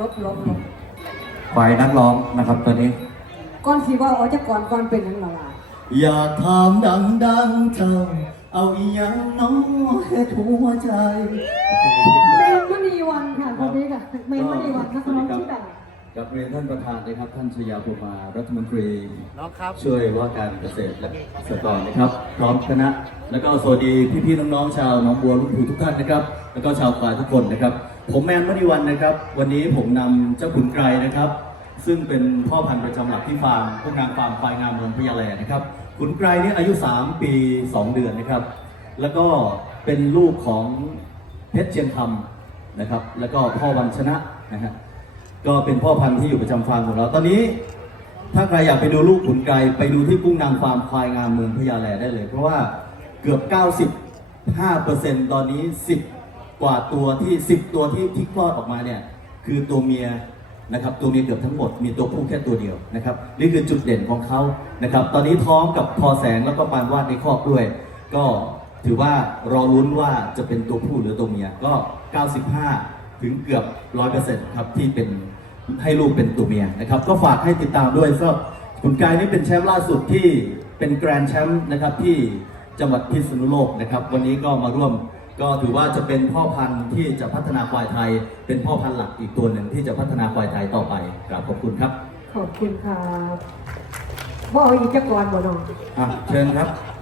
ลบลบลบฝ่ายนักร้องนะครับตัวนี้ ก่อนสิว่าเอาจะก่อนก่อนเป็นหยังละล่ะอยากถามดังดังๆเจ้า เอาอีหยังน้องเฮ็ดหัวใจ เมนมณีวันค่ะคนนี้ค่ะเมนมณีวันนักร้องชื่อดัง กับเรียนท่านประธานนะครับ ท่านชยาภูมารัฐมนตรีน้องครับ ช่วยว่าการเกษตรและสหกรณ์นะครับ พร้อมคณะ แล้วก็สวัสดีพี่ๆน้องๆชาวหนองบัวลุงผูทุกท่านนะครับ แล้วก็ชาวควายทุกคนนะครับ ผมแมนมณีวันนะครับ วันนี้ผมนำเจ้าขุนไกรนะครับ ซึ่งเป็นพ่อพันธุ์ประจำหลักที่ฟาร์มพวกนางฟาร์มควายงามเมืองพะยาแลนะครับขุนไกรนี่อายุ 3 ปี 2 เดือนนะครับ แล้วก็เป็นลูกของเพชรเชียงคำนะครับ แล้วก็พ่อวันชนะนะฮะ ก็เป็นพ่อพันธุ์ที่อยู่ประจำฟาร์มของเรา ตอนนี้ถ้าใครอยากไปดูลูกขุนไกรไปดูที่กุ้งนางฟาร์มควายงามเมืองพะยาแลได้เลย เพราะว่าเกือบ 95%ตอนนี้ 10 กว่าตัวที่ 10 ตัวที่ที่คลอดออกมาเนี่ยคือตัวเมียนะครับตัวเมียเกือบทั้งหมดมีตัวผู้แค่ตัวเดียวนะครับนี่คือจุดเด่นของเขานะครับตอนนี้ท้องกับพอแสงแล้วก็ปานวาดในครอบด้วย ก็ถือว่ารอลุ้นว่าจะเป็นตัวผู้หรือตัวเมียก็ 95 ถึงเกือบ 100%ครับที่เป็น ให้ลูกเป็นตัวเมียนะครับ ก็ฝากให้ติดตามด้วยสำหรับคุณกายนี่เป็นแชมป์ล่าสุดที่เป็นแกรนด์แชมป์นะครับที่จังหวัดพิษณุโลกนะครับ วันนี้ก็มาร่วมก็ถือว่าจะเป็นพ่อพันธุ์ที่จะพัฒนาควายไทย เป็นพ่อพันธุ์หลักอีกตัวหนึ่งที่จะพัฒนาควายไทยต่อไปกราบขอบคุณครับขอบคุณครับบ่เอาอีกจะก่อนบ่น้องอะเชิญครับเ